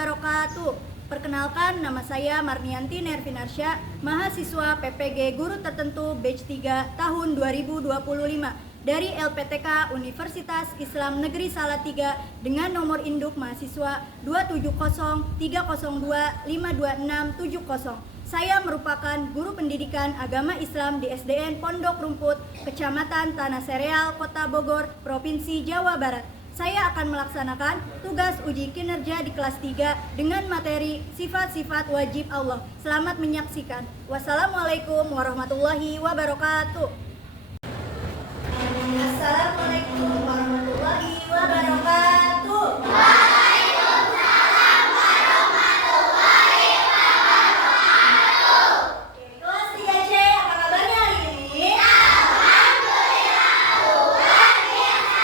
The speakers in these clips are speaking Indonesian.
wabarakatuh. Perkenalkan, nama saya Marnianti Nervinarsya, mahasiswa PPG Guru Tertentu Batch 3 tahun 2025 dari LPTK Universitas Islam Negeri Salatiga dengan nomor induk mahasiswa 2702302526670. Saya merupakan guru pendidikan agama Islam di SDN Pondok Rumput, Kecamatan Tanah Sereal, Kota Bogor, Provinsi Jawa Barat. Saya akan melaksanakan tugas uji kinerja di kelas 3 dengan materi sifat-sifat wajib Allah. Selamat menyaksikan. Wassalamualaikum warahmatullahi wabarakatuh. Assalamualaikum warahmatullahi wabarakatuh. Waalaikumsalam warahmatullahi wabarakatuh. Kelas 3C, apa kabarnya hari ini? Alhamdulillah, luar biasa.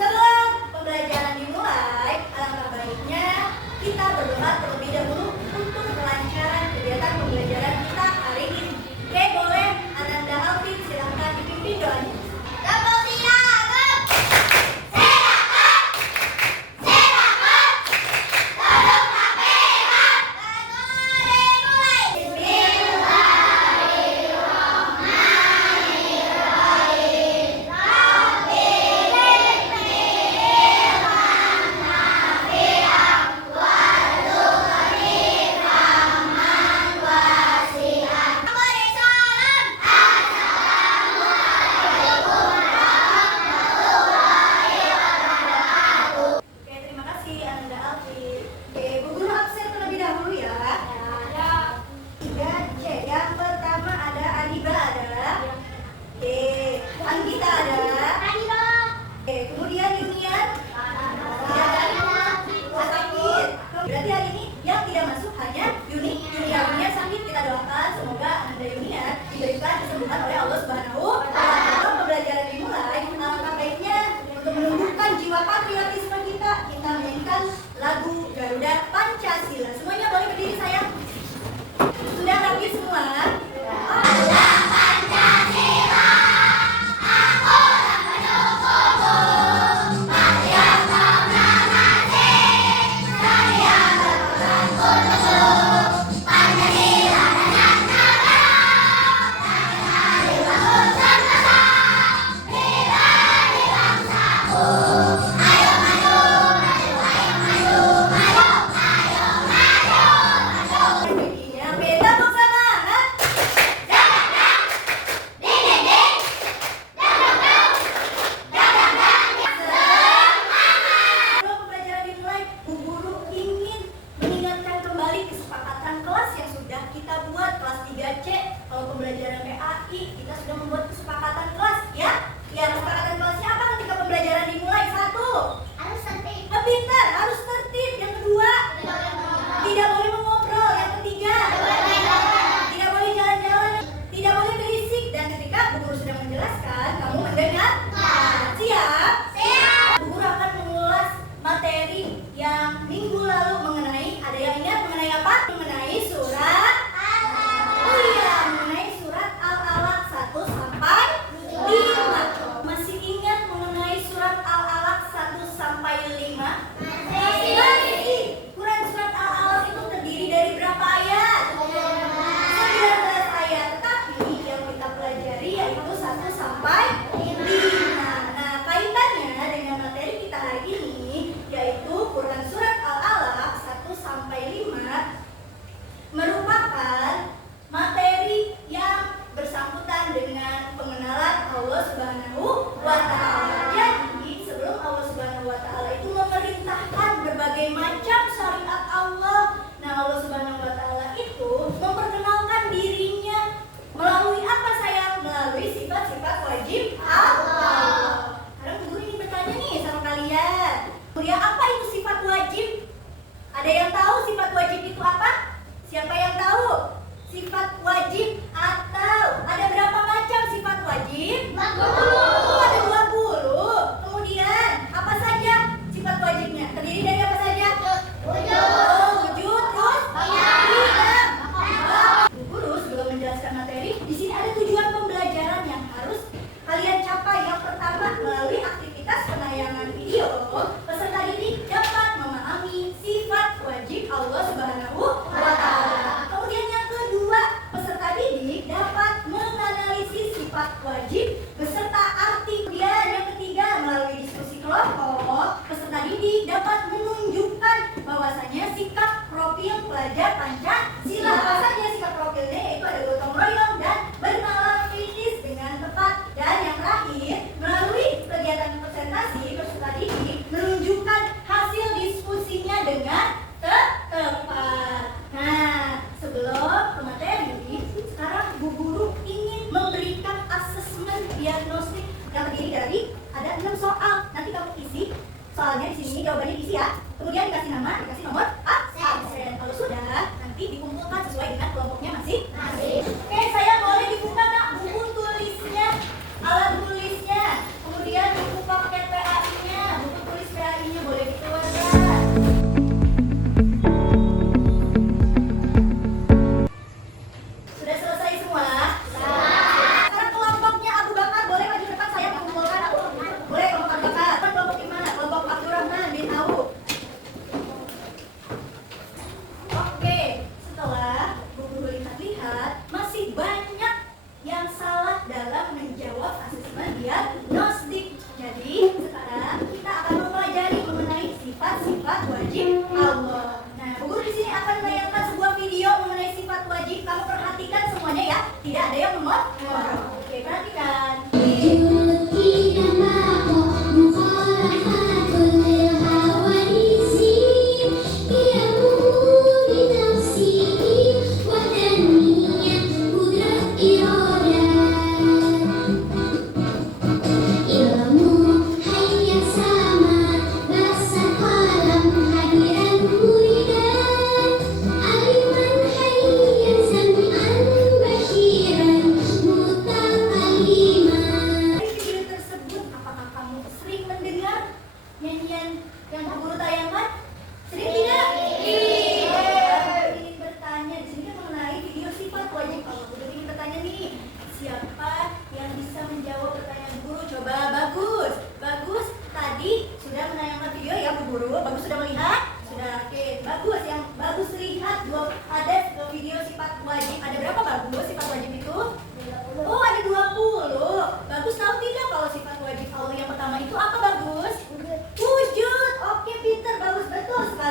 Sebelum pembelajaran dimulai, alangkah baiknya kita berdoa terlebih dahulu untuk kelancaran kegiatan pembelajaran kita hari ini. Oke, boleh Ananda Alvin silahkan dipimpin doanya. Tepuk tangan.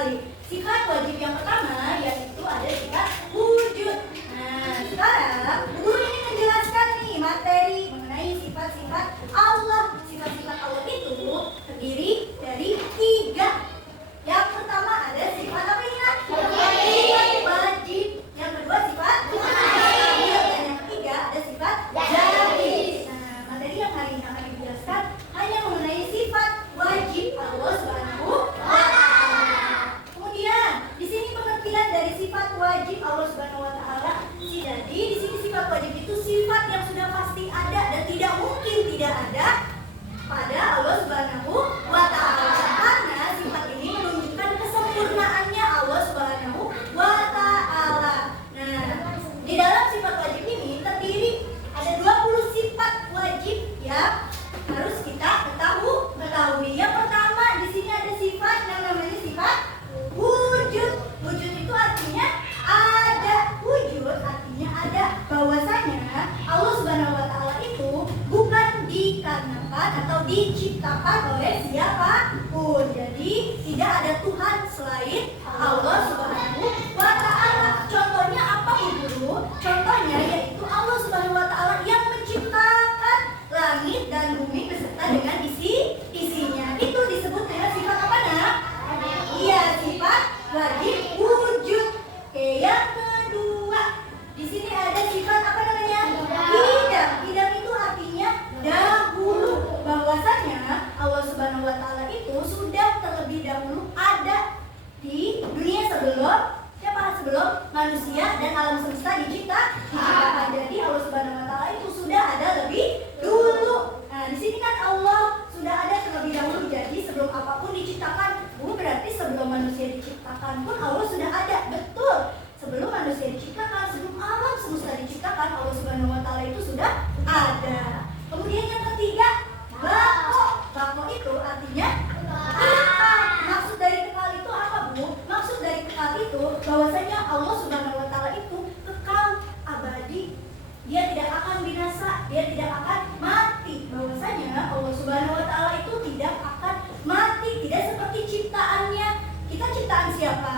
sekali. Sifat wajib yang pertama yaitu ada sifat wujud. Nah, sekarang guru ini menjelaskan nih materi mengenai sifat-sifat Allah. Sifat-sifat Allah itu terdiri dari 3. Yang pertama ada sifat apa ini? Sifat wajib. Yang kedua sifat mustahil. Dan yang ketiga ada sifat jaiz. Nah, materi yang hari ini akan dijelaskan hanya mengenai sifat wajib Allah Subhanahu wa Ta'ala. Kemudian di sini pengertian dari sifat wajib Allah Subhanahu wa Ta'ala. Jadi di sini sifat wajib itu sifat yang sudah pasti ada dan tidak mungkin tidak ada pada Allah Subhanahu wa Ta'ala. Karena sifat ini menunjukkan kesempurnaannya Allah Subhanahu wa Ta'ala. Nah, di dalam sifat wajib ini terdiri ada 20 sifat wajib yang harus kita ketahui. Yang pertama di sini ada sifat yang namanya sifat wujud. Wujud itu artinya ada. Wujud artinya ada. Bahwasanya Allah Subhanahu wa Ta'ala itu bukan dikarenakan atau diciptakan oleh siapapun. Jadi tidak ada Tuhan selain Allah Subhanahu wa Ta'ala. Contohnya apa Guru? Contohnya yaitu Allah Subhanahu wa Ta'ala yang menciptakan langit dan bumi beserta dengan isinya. Itu disebut dengan sifat apa nak? Iya, sifat wajib wujud. Oke, yang kedua di sini ada sifat apa namanya? Idam. Idam itu artinya dahulu. Bahwasanya Allah Subhanahu wa Ta'ala itu sudah terlebih dahulu ada di dunia sebelum manusia dan alam semesta diciptakan. Jadi Allah Subhanahu wa Ta'ala itu sudah ada lebih dulu. Nah, di sini kan Allah sudah ada terlebih dahulu. Jadi sebelum apapun diciptakan, berarti sebelum manusia diciptakan pun Allah sudah ada. Betul. Sebelum manusia diciptakan, sebelum alam semesta diciptakan, Allah Subhanahu wa Ta'ala itu sudah ada. Kemudian yang ketiga, bako. Bako itu artinya kekal. Maksud dari kekal itu apa, Bu? Maksud dari kekal itu bahwasanya Allah Subhanahu wa Ta'ala itu kekal, abadi. Dia tidak akan binasa, dia tidak akan mati. Bahwasanya Allah Subhanahu wa Ta'ala itu tidak akan mati, tidak seperti ciptaannya. Kita ciptaan siapa?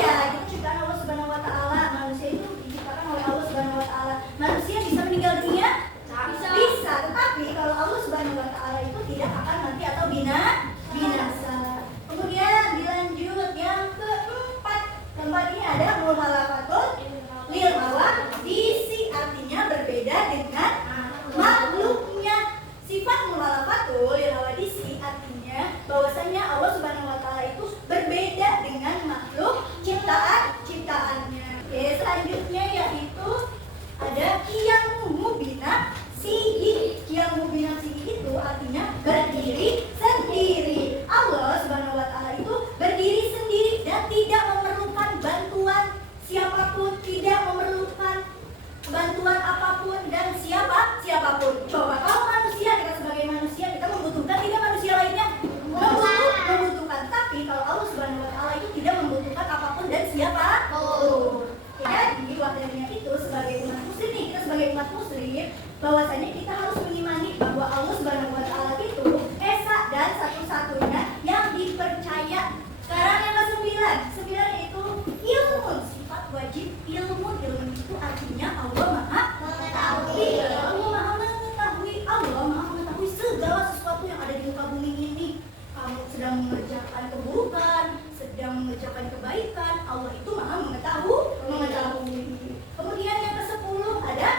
Iya, kita ciptaan Allah Subhanahu wa Ta'ala. Manusia itu diciptakan oleh Allah Subhanahu wa Ta'ala. Manusia bisa meninggal dunia? Bisa. Tetapi kalau Allah Subhanahu wa Ta'ala itu tidak akan mati atau binasa. Kemudian dilanjut yang keempat. Keempat ini ada muhalafatun lil hawadisi, artinya berbeda dengan makhluknya. Sifat muhalafatul lil hawadisi artinya bahwasanya Allah Subhanahu wa Ta'ala itu berbeda dengan makhluk ciptaannya. Oke, selanjutnya yaitu ada qiyamu mubina sihi. Qiyamu mubina sihi itu artinya berdiri sendiri. Allah Subhanahu wa Ta'ala itu berdiri sendiri dan tidak memerlukan bantuan siapapun, tidak memerlukan bantuan apapun dan siapapun. Coba kalau manusia, kita sebagai manusia, kita membutuhkan tidak manusia lainnya? Membutuhkan. Tapi kalau Allah Subhanahu wa Ta'ala itu tidak membutuhkan apapun dan siapapun. Jadi wakilnya itu sebagai umat muslim nih, kita sebagai umat muslim, bahwasanya kita harus mengimani bahwa Allah Subhanahu wa Ta'ala itu esa dan satu-satunya yang dipercaya. Sekarang yang ke-9 yaitu ilmu. Sifat wajib ilmu. Ilmu itu artinya Allah Maha mengetahui. Allah Maha mengetahui segala sesuatu yang ada di muka bumi ini. Kamu sedang mengerjakan keburukan, sedang mengerjakan kebaikan, Allah itu Maha mengetahui. Kemudian yang ke-10 ada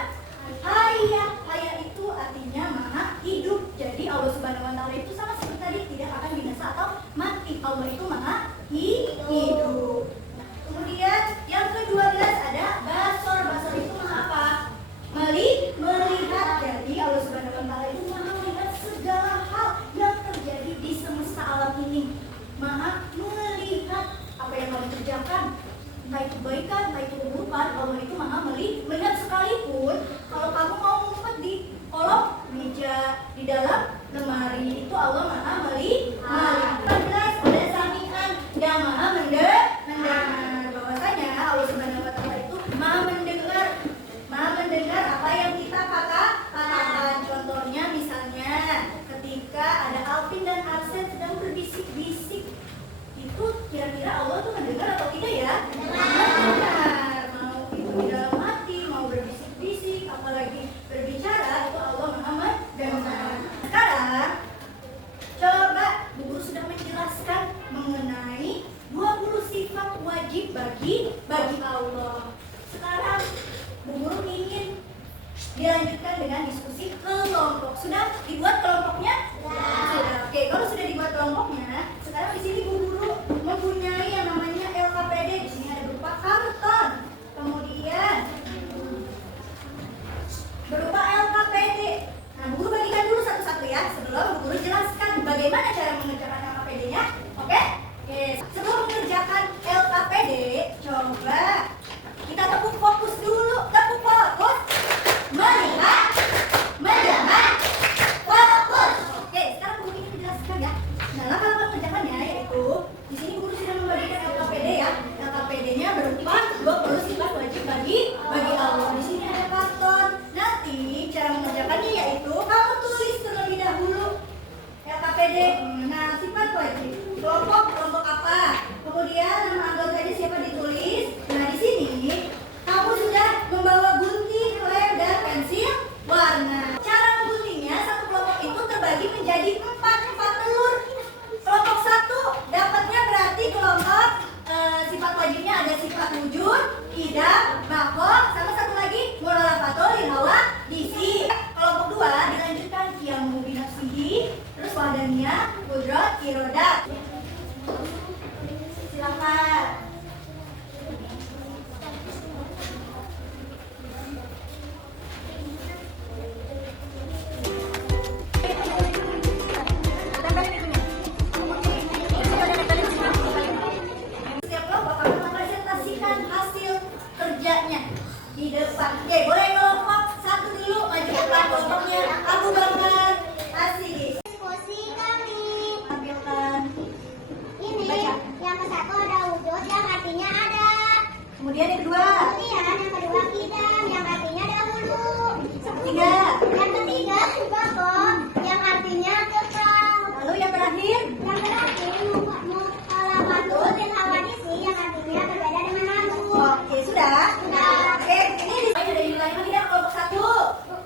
haya. Haya itu artinya Maha hidup. Jadi Allah Subhanahu wa Ta'ala itu sama seperti tadi, tidak akan binasa atau mati. Allah itu Maha hidup. Kemudian yang ke-12 ada basor. Basor itu Maha apa? Melihat. Jadi Allah Subhanahu wa Ta'ala itu Maha melihat segala hal yang terjadi di semesta alam ini. Maha melihat apa yang kamu kerjakan, entah itu kebaikan, entah itu keburukan. Allah itu Maha melihat. Sekalipun kalau kamu mau ngumpet di kolong meja, di dalam lemari, itu Allah Maha melihat. 14 ada sami'an, yang Maha mendengar. Bahwasanya Allah Subhanahu wa Ta'ala itu Maha mendengar apa yang kita katakan. Contohnya misalnya ketika ada Alvin dan Arsen sedang berbisik-bisik, itu kira-kira Allah bagi Allah. Sekarang Bu Guru ingin dilanjutkan dengan diskusi kelompok. Sudah dibuat kelompoknya? Sudah. Oke, kalau sudah dibuat kelompoknya, sekarang di sini Bu Guru mempunyai yang namanya LKPD. Di sini ada berupa karton. Kemudian berupa LKPD. Nah, Bu Guru bagikan dulu satu-satu ya, sebelum Bu Guru jelaskan bagaimana cara mengerjakan LKPD-nya. Oke? Oke, sebelum mengerjakan LKPD, coba kita tepuk fokus dulu. Tepuk fokus. Melihat, mendengar, fokus. Oke, sekarang Bu Guru ingin menjelaskan ya. Nah, langkah mengerjakannya yaitu di sini Bu Guru sudah membagikan LKPD ya. LKPD-nya berupa 20 sifat wajib bagi Allah. Di sini ada karton. Nanti cara mengerjakannya yaitu kamu tulis terlebih dahulu LKPD. Nah, sifat wajib. Kelompok apa? Kemudian nama anggotanya siapa ditulis. Nah, di sini kamu sudah membawa gunting, lem, dan pensil warna. Cara mengguntingnya, satu kelompok itu terbagi menjadi 4 telur. Kelompok 1 dapatnya berarti kelompok sifat wajibnya ada sifat wujud, idam, mahkot, sama satu lagi mulalafatul, linawa, disi. Kelompok 2 dilanjutkan qiyamu binafsihi, terus wahdaniya, qudrat, irodat. Silakan. Setiap kelompok akan mempresentasikan hasil kerjanya di depan. Oke, boleh kelompok 1 dulu maju ke depan kelompoknya. Abu Bakar Asih. Diskusi kami. Tampilkan. Ini Baca. yang ke-1 ada wujud yang artinya ada. Kemudian yang kedua. Kemudian yang kedua kidam yang artinya dahulu. Ketiga. Yang ketiga bakok yang artinya kekal. Lalu yang terakhir. Yang terakhir mukhalafatul lil hawadisi yang artinya berbeda dengan lalu. Oke, sudah. Sudah. Oke, ini dari nilai lagi ya kelompok 1.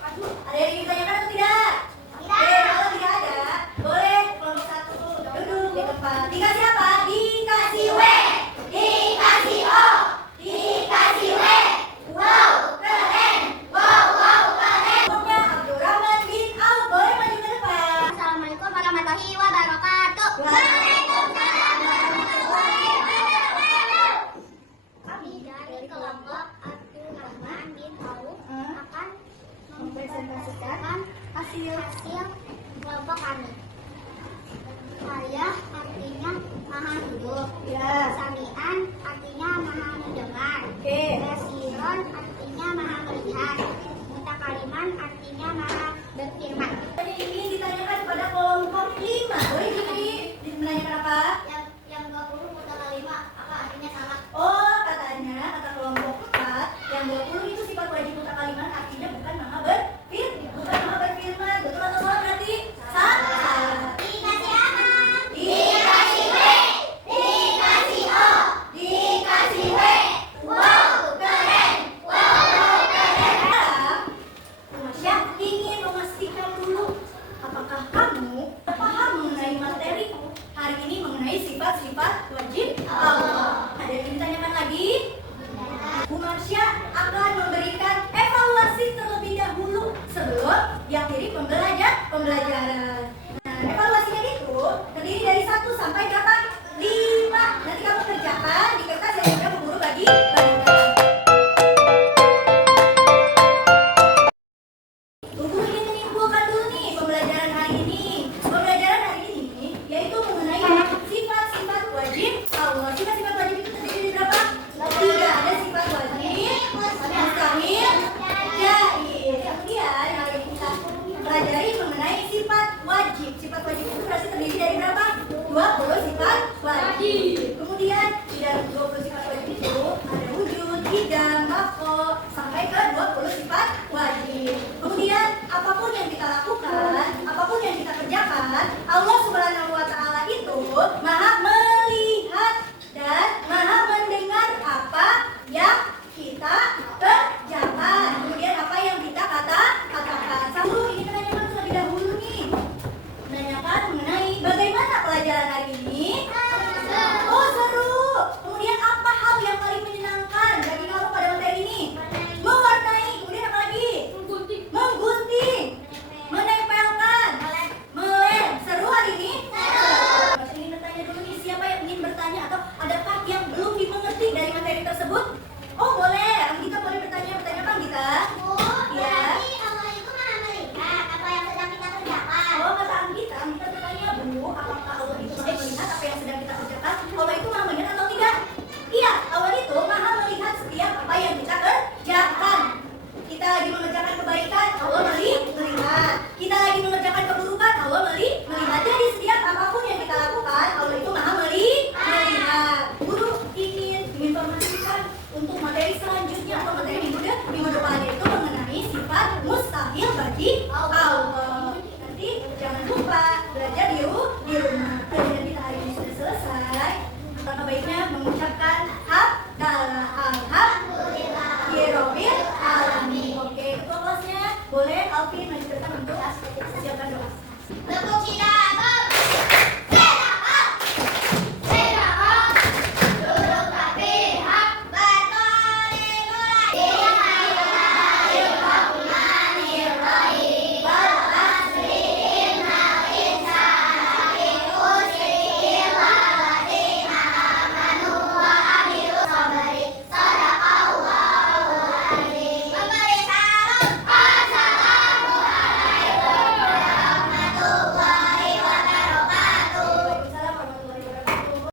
mengucapkan